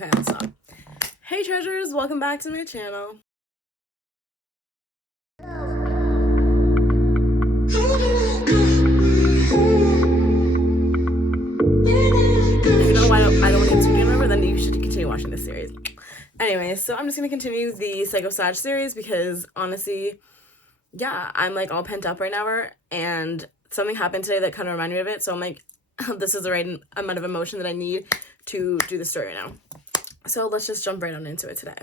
Okay, I'll stop. Hey treasures, welcome back to my channel. If you don't know why I don't want to continue remember, then you should continue watching this series. Anyway, so I'm just gonna continue the Psycho Sag series because honestly, yeah, I'm like all pent up right now, and something happened today that kind of reminded me of it. So I'm like, this is the right amount of emotion that I need to do the story right now. So let's just jump right on into it today.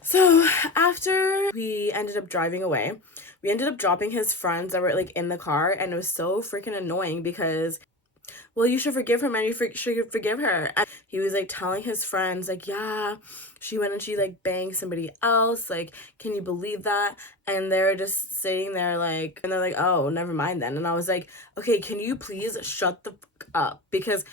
So after we ended up driving away, we ended up dropping his friends that were like in the car, and it was so freaking annoying because, well, you should forgive him and you should forgive her. And he was like telling his friends like, yeah, she went and she like banged somebody else, like, can you believe that? And they're just sitting there like, and they're like, oh, never mind then. And I was like, okay, can you please shut the fuck up, because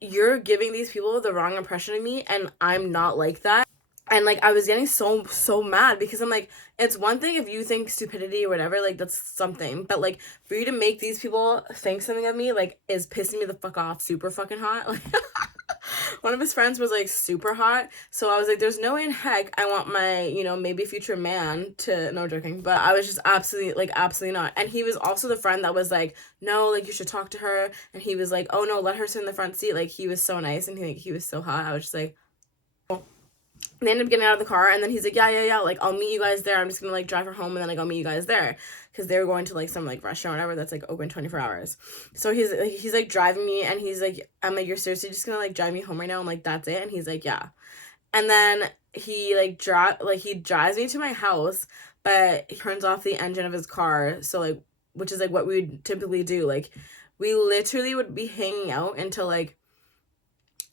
you're giving these people the wrong impression of me and I'm not like that. And like I was getting so mad because I'm like, it's one thing if you think stupidity or whatever, like that's something, but like for you to make these people think something of me like is pissing me the fuck off. Super fucking hot. Like one of his friends was like super hot, so I was like, there's no way in heck I want my, you know, maybe future man to, no joking, but I was just absolutely not. And he was also the friend that was like, no, like you should talk to her, and he was like, oh no, let her sit in the front seat. Like he was so nice and he was so hot. I was just like, they ended up getting out of the car, and then he's like, yeah, like I'll meet you guys there. I'm just gonna like drive her home, and then like I'll meet you guys there, because they were going to like some like restaurant or whatever that's like open 24 hours. So he's like driving me, and he's like, I'm like, you're seriously just gonna like drive me home right now? I'm like, that's it? And he's like, yeah. And then he like he drives me to my house, but he turns off the engine of his car, so like, which is like what we would typically do. Like we literally would be hanging out until like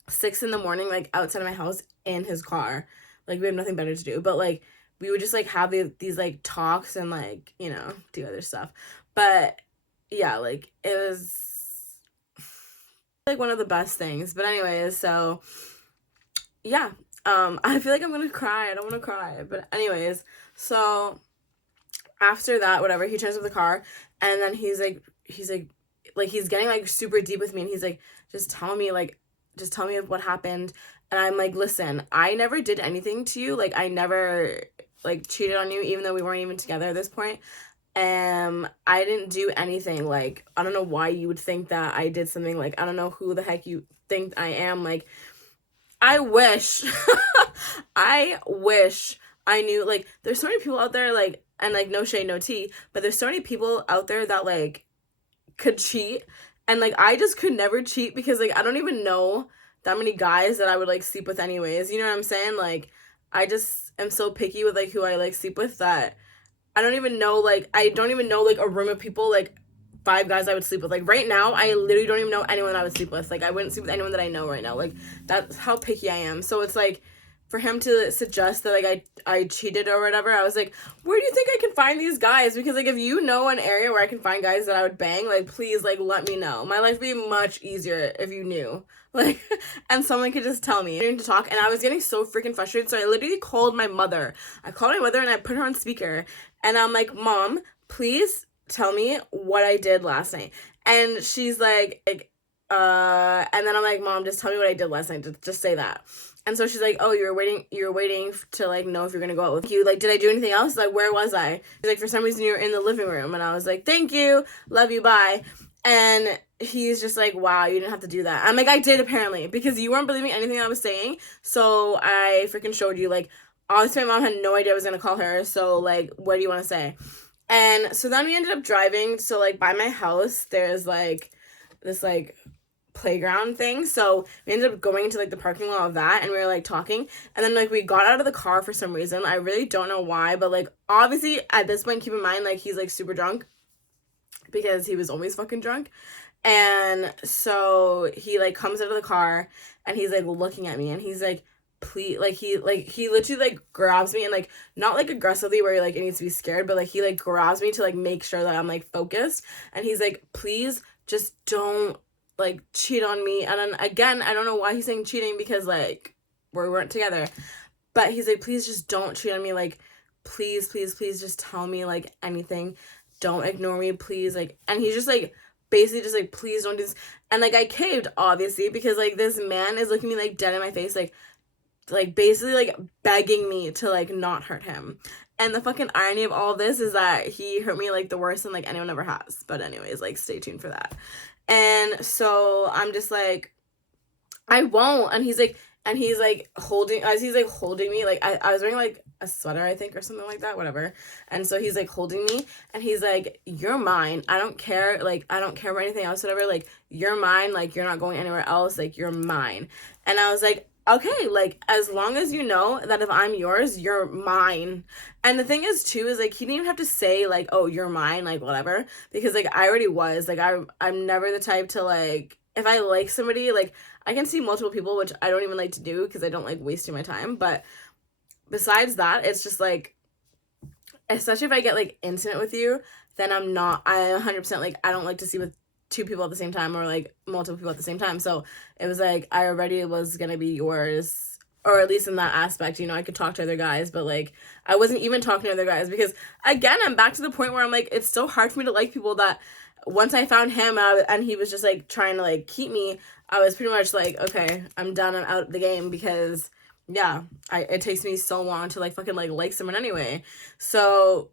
6 in the morning, like outside of my house in his car. Like we have nothing better to do, but like we would just like have these like talks and like, you know, do other stuff. But yeah, like it was like one of the best things. But anyways, so yeah, I feel like I'm gonna cry. I don't want to cry, but anyways, so after that, whatever, he turns up the car, and then he's he's getting like super deep with me, and he's like, just tell me what happened. And I'm like, listen, I never did anything to you. Like I never like cheated on you, even though we weren't even together at this point. I didn't do anything. Like I don't know why you would think that I did something. Like I don't know who the heck you think I am. Like I wish I wish I knew. Like there's so many people out there, like, and like no shade, no tea, but there's so many people out there that like could cheat, and like I just could never cheat because like I don't even know that many guys that I would like sleep with anyways. You know what I'm saying? Like I just am so picky with like who I like sleep with that I don't even know, like I don't even know like a room of people, like 5 guys I would sleep with. Like right now I literally don't even know anyone I would sleep with. Like I wouldn't sleep with anyone that I know right now. Like that's how picky I am. So it's like for him to suggest that like I cheated or whatever, I was like, where do you think I can find these guys? Because like if you know an area where I can find guys that I would bang, like please like let me know. My life would be much easier if you knew. Like and someone could just tell me. I didn't talk, and I was getting so freaking frustrated, so I literally called my mother. I called my mother and I put her on speaker, and I'm like, Mom, please tell me what I did last night. And she's like and then I'm like, Mom, just tell me what I did last night. Just say that. And so she's like, oh, you were waiting to like know if you're gonna go out with you. Like, did I do anything else? Like, where was I? She's like, for some reason you're in the living room. And I was like, thank you, love you, bye. And he's just like, wow, you didn't have to do that. I'm like, I did apparently, because you weren't believing anything I was saying. So I freaking showed you. Like, obviously my mom had no idea I was gonna call her. So like, what do you want to say? And so then we ended up driving. So like by my house, there's like this like playground thing, so we ended up going into like the parking lot of that, and we were like talking, and then like we got out of the car for some reason. I really don't know why, but like obviously at this point, keep in mind, like he's like super drunk, because he was always fucking drunk. And so he like comes out of the car, and he's like looking at me, and he's like, please, like he literally like grabs me, and like not like aggressively where like it needs to be scared, but like he like grabs me to like make sure that I'm like focused, and he's like, please just don't like cheat on me. And then again, I don't know why he's saying cheating, because like we weren't together, but he's like, please just don't cheat on me. Like please just tell me like anything, don't ignore me, please. Like, and he's just like basically just like, please don't do this. And like I caved, obviously, because like this man is looking me like dead in my face, like like basically like begging me to like not hurt him. And the fucking irony of all this is that he hurt me like the worst than like anyone ever has. But anyways, like stay tuned for that. And so I'm just like, I won't. And he's like holding, as he's like holding me, like I was wearing like a sweater, I think, or something like that, whatever. And so he's like holding me and he's like, you're mine. I don't care. Like, I don't care about anything else, whatever. Like, you're mine. Like, you're not going anywhere else. Like, you're mine. And I was like, okay, like, as long as you know that if I'm yours, you're mine. And the thing is, too, is, like, he didn't even have to say, like, oh, you're mine, like, whatever. Because, like, I already was. Like, I'm never the type to, like, if I like somebody, like, I can see multiple people, which I don't even like to do because I don't like wasting my time. But besides that, it's just, like, especially if I get, like, intimate with you, then I 100%, like, I don't like to see with two people at the same time or like multiple people at the same time. So it was like I already was gonna be yours, or at least in that aspect, you know. I could talk to other guys, but like I wasn't even talking to other guys because again, I'm back to the point where I'm like, it's so hard for me to like people that once I found him out and he was just like trying to like keep me, I was pretty much like, okay, I'm done, I'm out of the game because yeah, it takes me so long to like fucking like someone anyway. So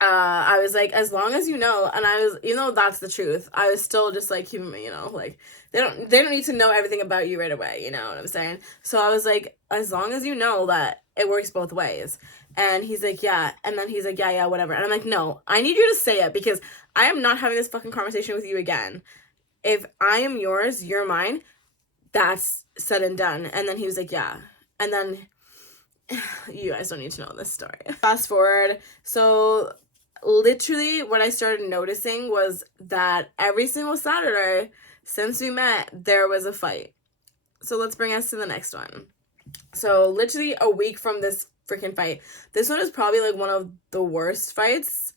I was like, as long as you know, and I was, you know, that's the truth. I was still just like, you know, like they don't need to know everything about you right away. You know what I'm saying? So I was like, as long as you know that it works both ways. And he's like, yeah. And then he's like, yeah, whatever. And I'm like, no, I need you to say it because I am not having this fucking conversation with you again. If I am yours, you're mine. That's said and done. And then he was like, yeah. And then you guys don't need to know this story. Fast forward. So literally what I started noticing was that every single Saturday since we met, there was a fight. So let's bring us to the next one. So literally a week from this freaking fight. This one is probably like one of the worst fights.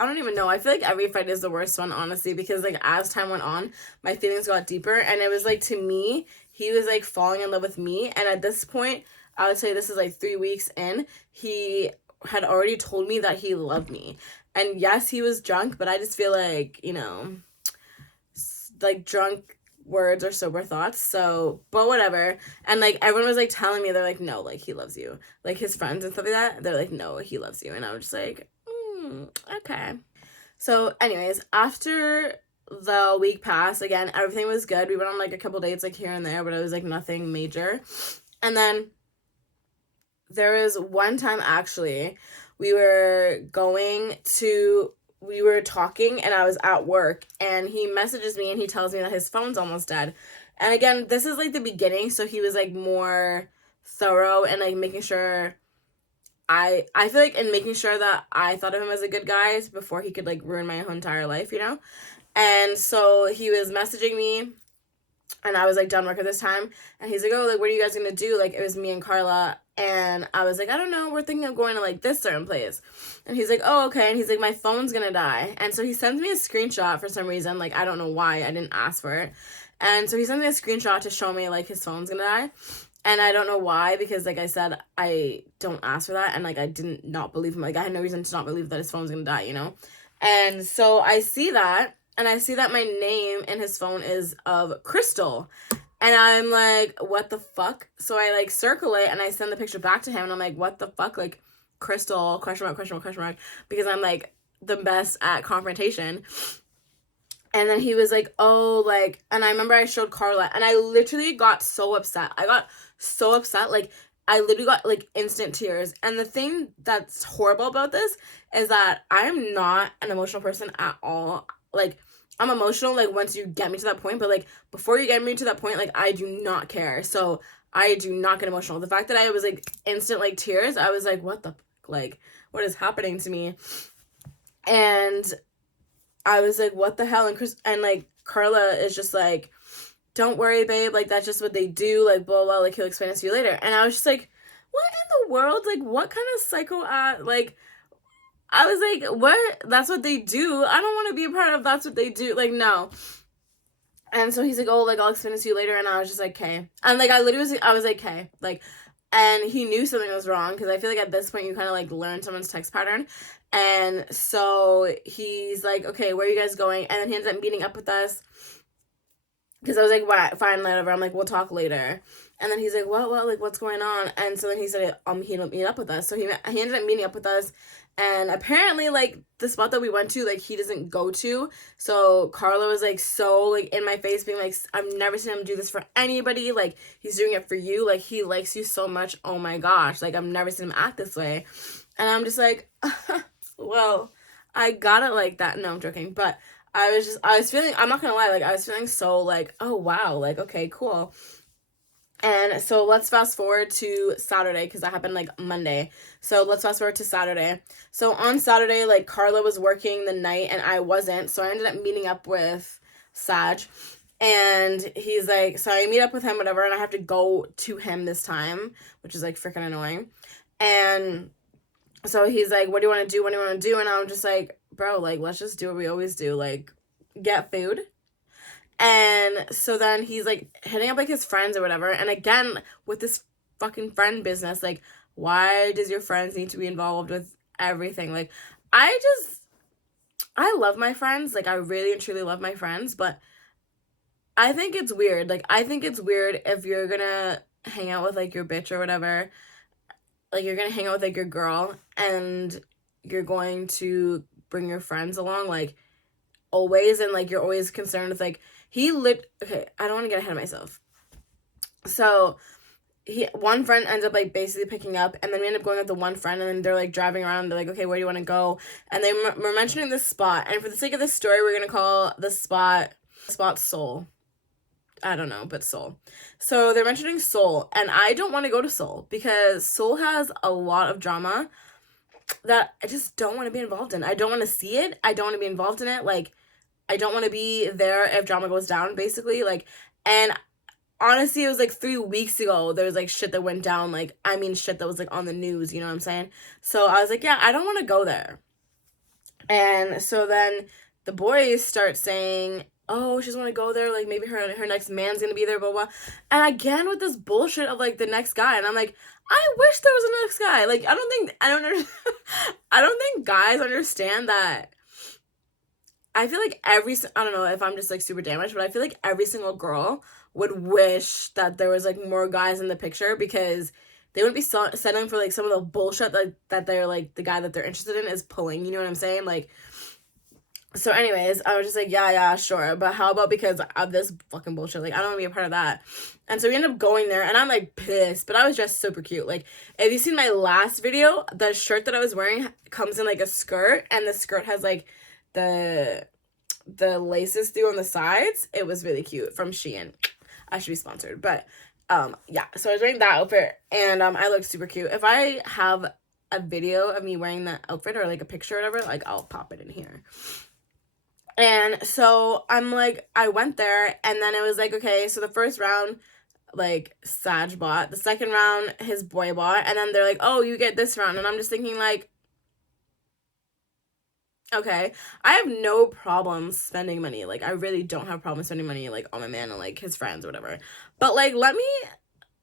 I don't even know. I feel like every fight is the worst one, honestly, because like as time went on, my feelings got deeper. And it was like, to me, he was like falling in love with me. And at this point, I would say this is like 3 weeks in, he had already told me that he loved me. And yes, he was drunk, but I just feel like, you know, like drunk words or sober thoughts. So, but whatever. And like everyone was like telling me, they're like, no, like he loves you. Like his friends and stuff like that, they're like, no, he loves you. And I was just like, okay. So anyways, after the week passed, again, everything was good. We went on like a couple dates like here and there, but it was like nothing major. And then there was one time actually we were talking and I was at work and he messages me and he tells me that his phone's almost dead. And again, this is like the beginning, so he was like more thorough and like making sure I feel like in making sure that I thought of him as a good guy before he could like ruin my whole entire life, you know? And so he was messaging me and I was like done work at this time and he's like, oh, like what are you guys gonna do? Like it was me and Carla. And I was like, I don't know, we're thinking of going to like this certain place. And he's like, oh, okay. And he's like, my phone's gonna die. And so he sends me a screenshot for some reason. Like, I don't know why, I didn't ask for it. And so he sends me a screenshot to show me like his phone's gonna die. And I don't know why, because like I said, I don't ask for that. And like I didn't not believe him. Like I had no reason to not believe that his phone's gonna die, you know? And so I see that, and I see that my name in his phone is of Crystal. And I'm like, what the fuck? So I like circle it and I send the picture back to him and I'm like, what the fuck? Like, Crystal, question mark, question mark, question mark. Because I'm like the best at confrontation. And then he was like, oh, like, and I remember I showed Carla and I literally got so upset. I got so upset. Like, I literally got like instant tears. And the thing that's horrible about this is that I'm not an emotional person at all. Like, I'm emotional, like, once you get me to that point, but, like, before you get me to that point, like, I do not care, so I do not get emotional. The fact that I was, like, instant, like, tears, I was like, what the, like, what is happening to me? And I was like, what the hell? And like, Carla is just like, don't worry, babe, like, that's just what they do, like, blah, blah, like, he'll explain it to you later. And I was just like, what in the world? Like, what kind of psycho, like, I was like, what? That's what they do? I don't want to be a part of that's what they do. Like, no. And so he's like, oh, like, I'll explain it to you later. And I was just like, okay. And, like, I was like, okay. Like, and he knew something was wrong because I feel like at this point you kind of, like, learn someone's text pattern. And so he's like, okay, where are you guys going? And then he ends up meeting up with us. because I was like, what, fine, whatever. I'm like, we'll talk later. And then he's like, what, like, what's going on? And so then he said, he'd meet up with us. So he ended up meeting up with us. And apparently, like, the spot that we went to, like, he doesn't go to. So Carla was, like, so, like, in my face, being like, I've never seen him do this for anybody. Like, he's doing it for you. Like, he likes you so much. Oh, my gosh. Like, I've never seen him act this way. And I'm just like, well, I got it like that. No, I'm joking. But I was feeling, I'm not gonna lie, like, I was feeling so, like, oh, wow, like, okay, cool. And so let's fast forward to Saturday, because that happened, like, Monday. So let's fast forward to Saturday. So on Saturday, like, Carla was working the night, and I wasn't, so I ended up meeting up with Sag, and he's like, so I meet up with him, whatever, and I have to go to him this time, which is, like, freaking annoying. And so he's like, what do you want to do? What do you want to do? And I'm just like, bro, like, let's just do what we always do. Like, get food. And so then he's, like, hitting up, like, his friends or whatever. And again, with this fucking friend business, like, why does your friends need to be involved with everything? Like, I love my friends. Like, I really and truly love my friends. But I think it's weird. Like, I think it's weird if you're gonna hang out with, like, your bitch or whatever. Like, you're gonna hang out with, like, your girl, and you're going to bring your friends along, like, always, and, like, you're always concerned with, like, okay, I don't want to get ahead of myself. So, one friend ends up, like, basically picking up, and then we end up going with the one friend, and then they're, like, driving around, they're like, okay, where do you want to go? And they were mentioning this spot, and for the sake of this story, we're gonna call the spot Seoul. I don't know, but Seoul. So they're mentioning Seoul, and I don't want to go to Seoul because Seoul has a lot of drama that I just don't want to be involved in. I don't want to see it. I don't want to be involved in it. Like, I don't want to be there if drama goes down, basically. Like, and honestly, it was like 3 weeks ago, there was like shit that went down. Like, I mean, shit that was like on the news, you know what I'm saying? So I was like, yeah, I don't want to go there. And so then the boys start saying, oh, she doesn't want to go there, like, maybe her next man's gonna be there, blah, blah. And again, with this bullshit of, like, the next guy, and I'm like, I wish there was a next guy. Like, I don't think guys understand that. I feel like I don't know if I'm just, like, super damaged, but I feel like every single girl would wish that there was, like, more guys in the picture, because they wouldn't be settling for, like, some of the bullshit that they're, like, the guy that they're interested in is pulling, you know what I'm saying? Like, so anyways, I was just like, yeah, sure. But how about because of this fucking bullshit? Like, I don't want to be a part of that. And so we ended up going there, and I'm, like, pissed. But I was dressed super cute. Like, if you've seen my last video, the shirt that I was wearing comes in, like, a skirt. And the skirt has, like, the laces through on the sides. It was really cute from Shein. I should be sponsored. But, yeah. So I was wearing that outfit, and I looked super cute. If I have a video of me wearing that outfit or, like, a picture or whatever, like, I'll pop it in here. And so I'm like, I went there, and then it was like, okay, so the first round, like, Sag bought. The second round, his boy bought. And then they're like, oh, you get this round. And I'm just thinking, like, okay, I have no problem spending money. Like, I really don't have a problem spending money, like, on my man and, like, his friends or whatever. But, like, let me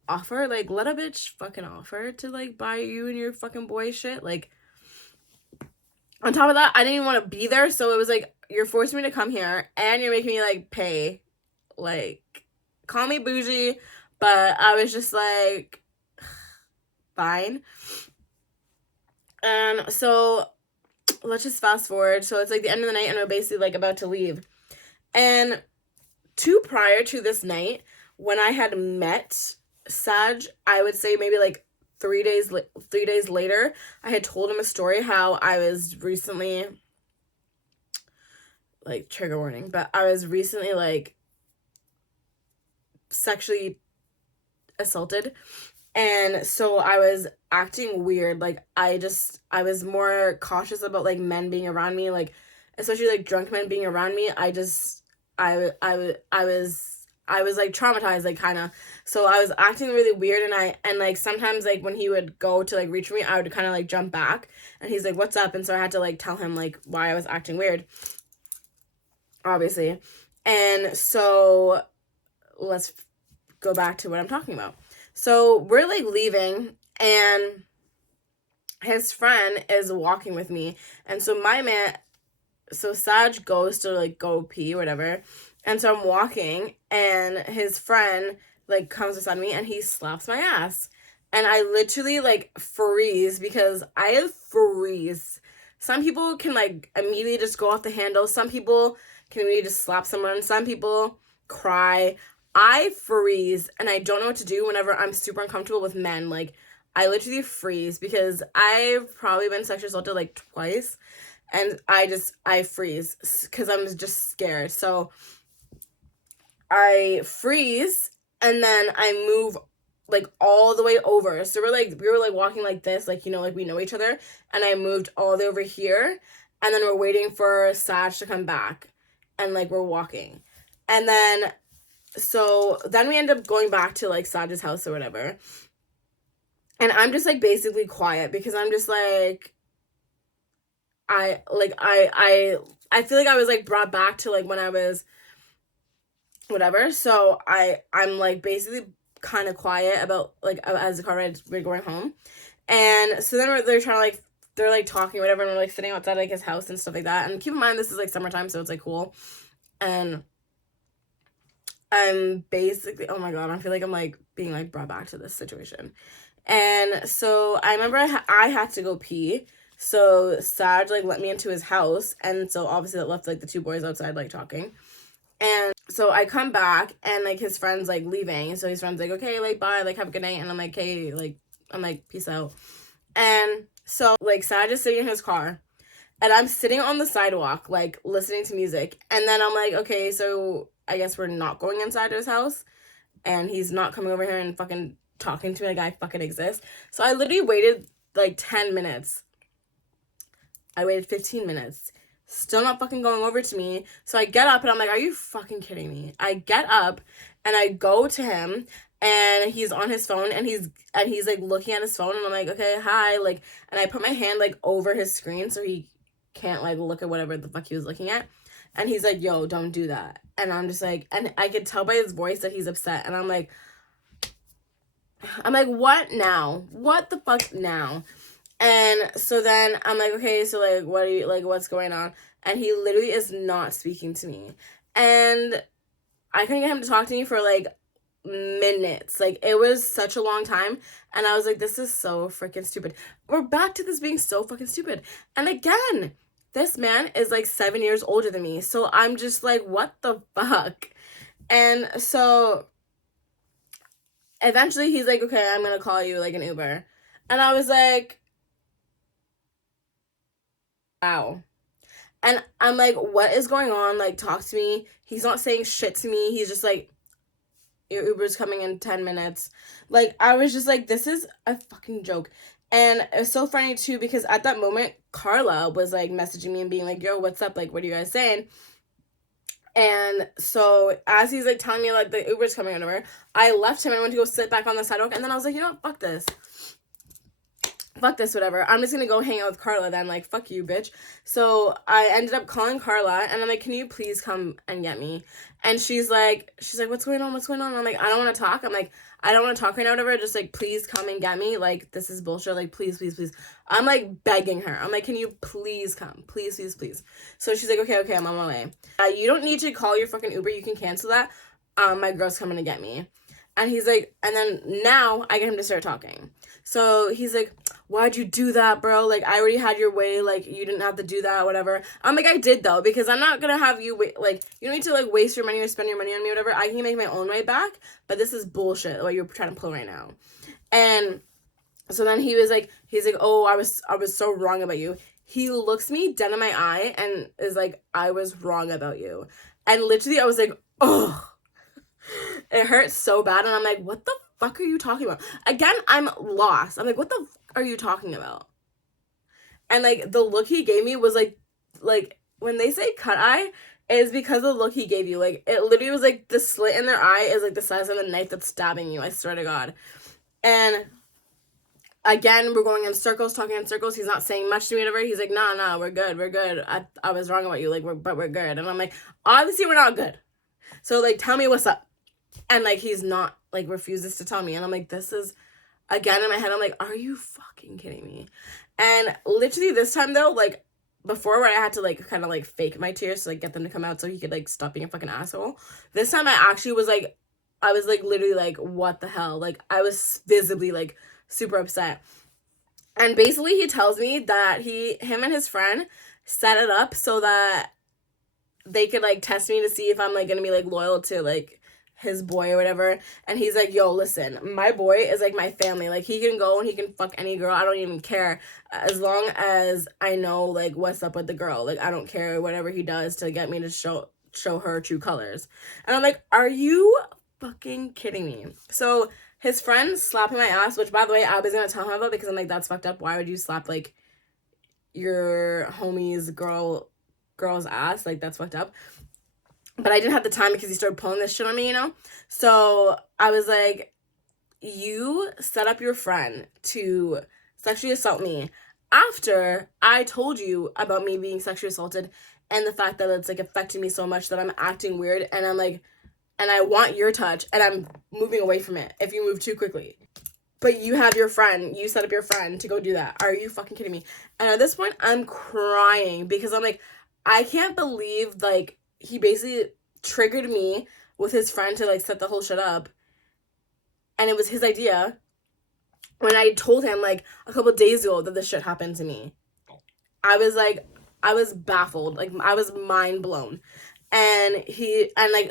offer, like, let a bitch fucking offer to, like, buy you and your fucking boy shit. Like, on top of that, I didn't even want to be there, so it was like, you're forcing me to come here, and you're making me, like, pay. Like, call me bougie, but I was just like, fine. And so, let's just fast forward. So, it's, like, the end of the night, and we're basically, like, about to leave. And prior to this night, when I had met Sag, I would say maybe, like, 3 days later, I had told him a story how I was recently, like, trigger warning, but I was recently, like, sexually assaulted. And so I was acting weird. Like, I was more cautious about, like, men being around me, like, especially, like, drunk men being around me. I was like traumatized, like, kind of. So I was acting really weird, and like sometimes, like, when he would go to, like, reach for me, I would kind of, like, jump back, and he's like, what's up? And so I had to, like, tell him, like, why I was acting weird, obviously. And so let's go back to what I'm talking about. So we're, like, leaving, and his friend is walking with me, and so my man, so Sag goes to like go pee or whatever, and so I'm walking, and his friend like comes beside me and he slaps my ass, and I literally like freeze because I freeze. Some people can like immediately just go off the handle. Some people can immediately just slap someone. Some people cry. I freeze and I don't know what to do whenever I'm super uncomfortable with men. Like, I literally freeze because I've probably been sexually assaulted like twice, and I freeze because I'm just scared. So I freeze and then I move like all the way over. So we were like walking like this, like, you know, like we know each other, and I moved all the way over here, and then we're waiting for Sag to come back, and like we're walking. And then so then we end up going back to like Sag's house or whatever. And I'm just like basically quiet because I'm just like I feel like I was like brought back to like when I was whatever. So I'm like basically kind of quiet about like as the car ride we're going home. And so then they're trying to like they're like talking or whatever, and we're like sitting outside like his house and stuff like that. And keep in mind this is like summertime, so it's like cool. And I'm basically, oh my god, I feel like I'm like being like brought back to this situation. And so I remember I had to go pee. So Sag like let me into his house, and so obviously that left like the two boys outside like talking. And so I come back and like his friend's like leaving. So his friend's like, okay, like bye, like have a good night. And I'm like, hey, like I'm like, peace out. And so like Sag is sitting in his car, and I'm sitting on the sidewalk like listening to music. And then I'm like, okay, so I guess we're not going inside his house, and he's not coming over here and fucking talking to me like I fucking exist. So I literally waited like 10 minutes. I waited 15 minutes. Still not fucking going over to me. So I get up and I'm like, are you fucking kidding me? I get up and I go to him, and he's on his phone, and he's like looking at his phone, and I'm like, okay, hi, like, and I put my hand like over his screen so he can't like look at whatever the fuck he was looking at. And he's like, yo, don't do that. And I'm just like, and I could tell by his voice that he's upset. And I'm like, what now? What the fuck now? And so then I'm like, okay, so like, what are you, like, what's going on? And he literally is not speaking to me. And I couldn't get him to talk to me for like minutes. Like, it was such a long time. And I was like, this is so freaking stupid. We're back to this being so fucking stupid. And again, this man is like 7 years older than me. So I'm just like, what the fuck? And so eventually he's like, okay, I'm gonna call you like an Uber. And I was like, wow. And I'm like, what is going on? Like, talk to me. He's not saying shit to me. He's just like, your Uber's coming in 10 minutes. Like, I was just like, this is a fucking joke. And it was so funny too, because at that moment, Carla was like messaging me and being like, yo, what's up? Like, what are you guys saying? And so as he's like telling me like the Uber's coming or whatever, I left him and went to go sit back on the sidewalk. And then I was like, you know what? Fuck this, whatever. I'm just gonna go hang out with Carla then. Like, fuck you, bitch. So I ended up calling Carla, and I'm like, can you please come and get me? And she's like, what's going on? And I'm like, I don't want to talk. I'm like, I don't want to talk right now, whatever. Just like, please come and get me. Like, this is bullshit. Like, please, please, please. I'm like begging her. I'm like, can you please come? Please, please, please. So she's like, okay, I'm on my way. You don't need to call your fucking Uber. You can cancel that. My girl's coming to get me. And he's like, and then now I get him to start talking. So he's like, why'd you do that, bro? Like, I already had your way. Like, you didn't have to do that, whatever. I'm like, I did, though, because I'm not going to have you wait. Like, you don't need to, like, waste your money or spend your money on me, whatever. I can make my own way back, but this is bullshit, what you're trying to pull right now. And so then he's like, oh, I was so wrong about you. He looks me dead in my eye and is like, I was wrong about you. And literally, I was like, oh. It hurts so bad, and I'm like, what the fuck are you talking about? Again, I'm lost. I'm like, what the fuck are you talking about? And like the look he gave me was like when they say cut eye, is because of the look he gave you. Like, it literally was like the slit in their eye is like the size of the knife that's stabbing you. I swear to God. And again, we're going in circles, talking in circles. He's not saying much to me, whatever. He's like, nah, we're good. I was wrong about you. Like, but we're good. And I'm like, obviously we're not good. So like, tell me what's up. And like, he's not, like, refuses to tell me. And I'm like, this is, again in my head, I'm like, are you fucking kidding me? And literally this time though, like, before where I had to like kind of like fake my tears to like get them to come out so he could like stop being a fucking asshole. This time I actually was like, I was like literally like, what the hell? Like I was visibly like super upset. And basically he tells me that him and his friend set it up so that they could like test me to see if I'm like gonna be like loyal to like his boy or whatever. And he's like, yo, listen, my boy is like my family. Like he can go and he can fuck any girl. I don't even care, as long as I know like what's up with the girl. Like I don't care whatever he does to get me to show her true colors. And I'm like, are you fucking kidding me? So his friend slapping my ass, which by the way I was gonna tell him about, because I'm like, that's fucked up. Why would you slap like your homie's girl's ass? Like that's fucked up. But I didn't have the time because he started pulling this shit on me, you know? So I was like, you set up your friend to sexually assault me after I told you about me being sexually assaulted and the fact that it's like affecting me so much that I'm acting weird, and I'm like, and I want your touch and I'm moving away from it if you move too quickly. But you have your friend, you set up your friend to go do that. Are you fucking kidding me? And at this point, I'm crying because I'm like, I can't believe like he basically triggered me with his friend to like set the whole shit up, and it was his idea when I told him like a couple days ago that this shit happened to me. I was baffled, like I was mind blown. And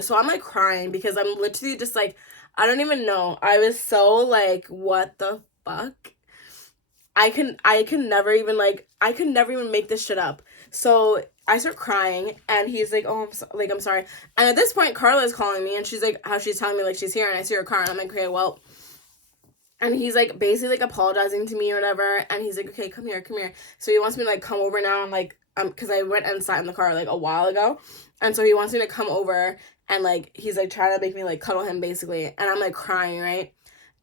so I'm like crying because I'm literally just like, I don't even know. I was so like, what the fuck? I can never even make this shit up. So I start crying and he's like, oh, I'm sorry. And at this point, Carla is calling me and she's like, how she's telling me like she's here and I see her car and I'm like, okay, well. And he's like basically like apologizing to me or whatever. And he's like, okay, come here. So he wants me to like come over now and like, because I went and sat in the car like a while ago. And so he wants me to come over and like, he's like trying to make me like cuddle him basically. And I'm like crying, right?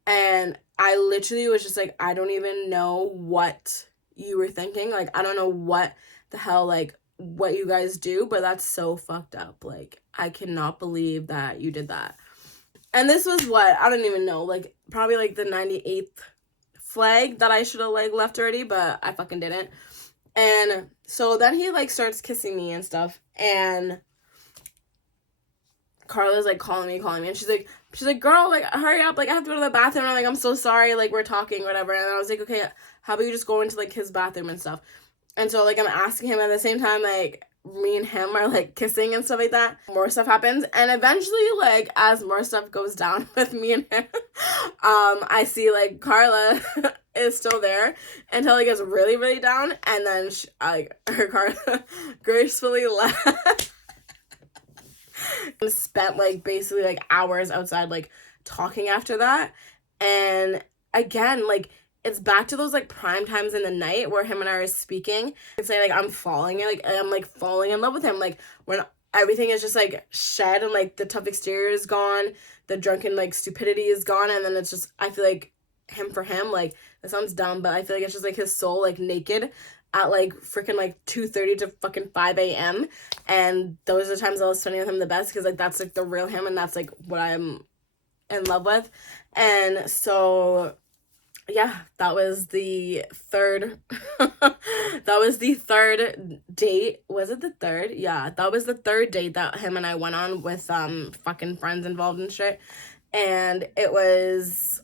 And I literally was just like, I don't even know what you were thinking. Like, I don't know what the hell, like, what you guys do, but that's so fucked up. Like, I cannot believe that you did that. And this was what? I don't even know. Like, probably like the 98th flag that I should have like left already, but I fucking didn't. And so then he like starts kissing me and stuff. And Carla's like calling me, and she's like, girl, like hurry up, like I have to go to the bathroom. And I'm like, I'm so sorry, like we're talking, whatever. And I was like, okay, how about you just go into like his bathroom and stuff. And so like I'm asking him at the same time, like me and him are like kissing and stuff like that. More stuff happens, and eventually like as more stuff goes down with me and him, I see like Carla is still there until it gets really, really down, and then her Carla gracefully left. Spent like basically like hours outside like talking after that. And again, like it's back to those like prime times in the night where him and I are speaking. It's like I'm falling in love with him, like when everything is just like shed and like the tough exterior is gone, the drunken like stupidity is gone, and then it's just, I feel like for him, like that sounds dumb, but I feel like it's just like his soul like naked at like freaking like 2:30 to fucking 5 a.m. And those are the times I was spending with him the best, because like that's like the real him and that's like what I'm in love with. And so yeah, that was the third that was the third date. Was it the third? Yeah, that was the third date that him and I went on with fucking friends involved and shit. And it was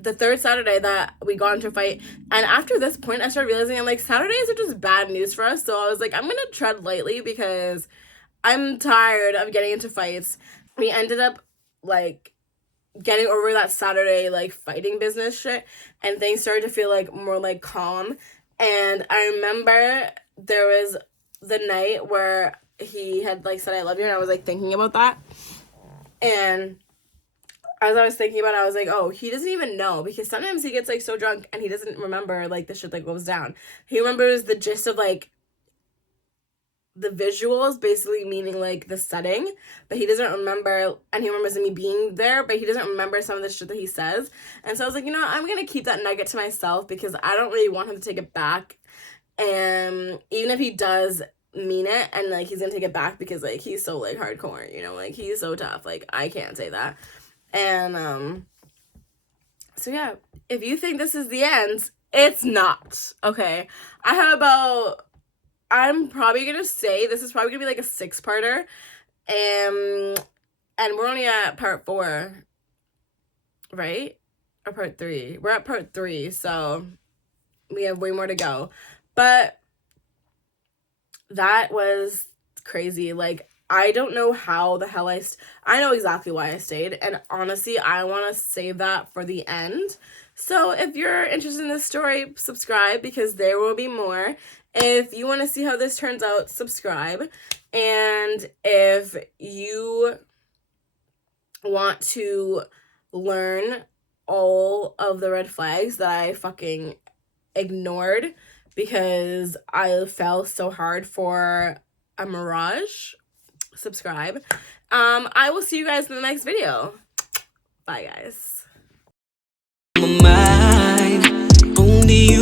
the third Saturday that we got into a fight. And after this point, I started realizing, I'm like, Saturdays are just bad news for us. So I was like, I'm going to tread lightly because I'm tired of getting into fights. We ended up, like, getting over that Saturday, like, fighting business shit. And things started to feel, like, more, like, calm. And I remember there was the night where he had, like, said I love you. And I was, like, thinking about that. And as I was thinking about it, I was like, oh, he doesn't even know, because sometimes he gets like so drunk and he doesn't remember like the shit that goes down. He remembers the gist of like the visuals, basically meaning like the setting, but he doesn't remember, and he remembers me being there, but he doesn't remember some of the shit that he says. And so I was like, you know, I'm gonna keep that nugget to myself because I don't really want him to take it back. And even if he does mean it, and like he's gonna take it back because like he's so like hardcore, you know, like he's so tough, like I can't say that. And so yeah, if you think this is the end, it's not. Okay, I have about I'm probably gonna say this is probably gonna be like a 6-parter, and we're only at part 4, right? Or part 3. We're at part 3, so we have way more to go. But that was crazy. Like, I don't know how the hell I know exactly why I stayed, and honestly, I want to save that for the end. So if you're interested in this story, subscribe, because there will be more. If you want to see how this turns out, subscribe. And if you want to learn all of the red flags that I fucking ignored because I fell so hard for a mirage, subscribe. I will see you guys in the next video. Bye, guys. Only you